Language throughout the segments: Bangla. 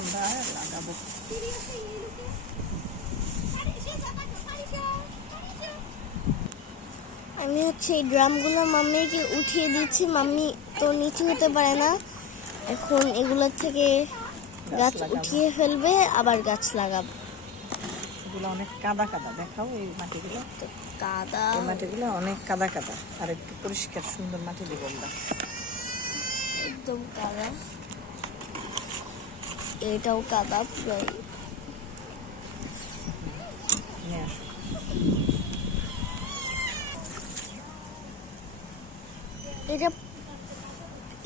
আমরা লাগাবো। আমি হচ্ছে এই ড্রামগুলো মাম্মিকে উঠিয়ে দিচ্ছি। মাম্মি তো নিচে হতে পারে না, এখন এগুলোর থেকে গাছ উঠিয়ে ফেলবে, আবার গাছ লাগাবো। এগুলো অনেক কাদা কাদা, দেখাও এই মাটিগুলো। তো কাদা, এই মাটিগুলো অনেক কাদা কাদা, আর একটু পরিষ্কার সুন্দর মাটি দেবো আমরা। একদম কাদা, এটাও কাদা পুরাই। নিয়ে আসো।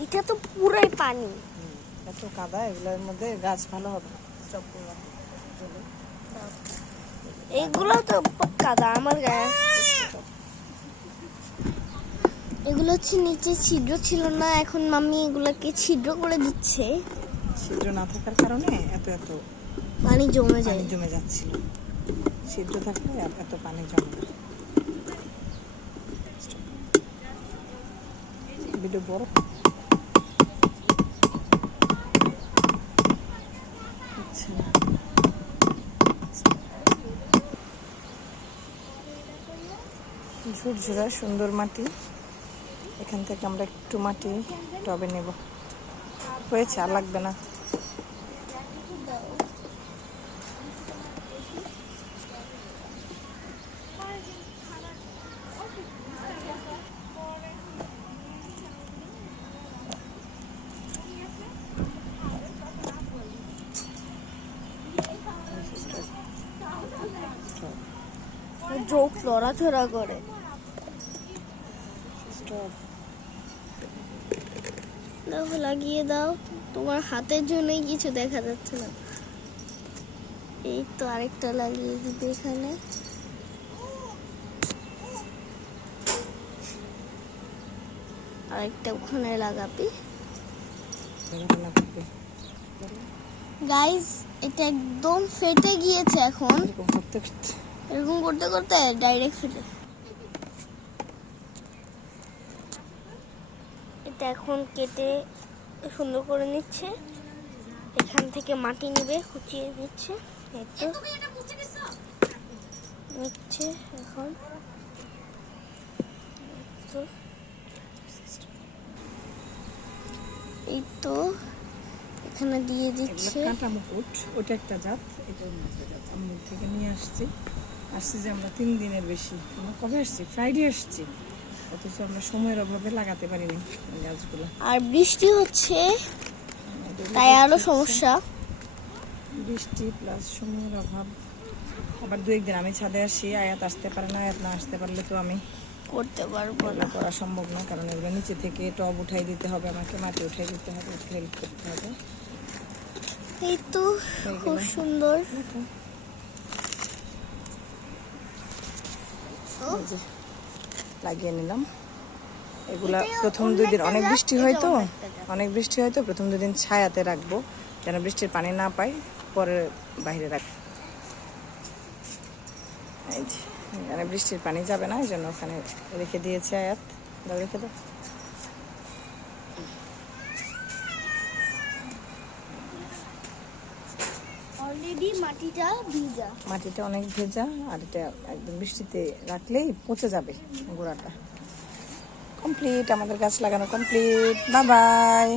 এটা তো পুরাই পানি, এত কাদা, এগুলোর মধ্যে গাছ ভালো হবে। এগুলো তো কাদা, আমার গায়ে আসতেছে সব। এগুলো হচ্ছে নিচে ছিদ্র ছিল না, এখন মাম্মি এগুলোকে ছিদ্র করে দিচ্ছে। ছিদ্র না থাকার কারণে এত এত পানি জমে যায়, পানি জমে যাচ্ছিল। ছিদ্র থাকলে এত পানি জমে না। ভিডিও বড় ঝুরঝুরা সুন্দর মাটি, এখান থেকে আমরা একটু মাটি টবে নেব। হয়েছে, আর লাগবে না। চোখ লড়াচড়া করে। দেখো, লাগিয়ে দাও, তোমার হাতের জন্যই কিছু দেখা যাচ্ছে না। এই তো আরেকটা লাগিয়ে দিবে এখানে। আরেকটা ওখানে লাগাবি। গাইস, এটা একদম ফেটে গিয়েছে এখন। এরকম করতে করতে ডাইরেক্ট ফেটে। এটা এখন কেটে সুন্দর করে নিচ্ছে, এখান থেকে মাটি নেবে, কুচিয়ে দিচ্ছে। এই তো নিচ্ছে এখন। এই তো এখানে দিয়ে দিচ্ছে। কাঁটা মুকুট, ওটা একটা জাত, এটা অন্য একটা জাত। আমি থেকে নিয়ে আসছি যে আমরা 3 দিনের বেশি। আমরা কবে আসছি? ফ্রাইডে আসছি, অথচ আমরা সময়ের অভাবে লাগাতে পারিনি গাছগুলো। আর বৃষ্টি হচ্ছে, তাই আরো সমস্যা। বৃষ্টি প্লাস সময়ের অভাব। আবার 2-1 দিন আমি ছাদে আসি, আয়াত আসতে পারে না। আয়াত না আসতে পারলে তো আমি করতে পারবো না, করা সম্ভব না, কারণ এগুলো নিচে থেকে টব উঠাই দিতে হবে আমাকে, মাটি উঠাই দিতে হবে, হেল্প করতে হবে। এই তো খুব সুন্দর। লাগিয়ে নিলাম। এগুলা প্রথম 2 দিন অনেক বৃষ্টি হয় তো প্রথম 2 দিন ছায়াতে রাখবো, যেন বৃষ্টির পানি না পাই, পরে বাইরে রাখবো। এই যে এখানে বৃষ্টির পানি যাবে না, এই জন্য ওখানে রেখে দিয়েছে আয়াত। দাও, রেখে দাও। অলরেডি মাটিটা অনেক ভেজা, আর এটা একদম বৃষ্টিতে রাখলেই পচে যাবে গোড়াটা। কমপ্লিট, আমাদের গাছ লাগানো কমপ্লিট। Bye bye.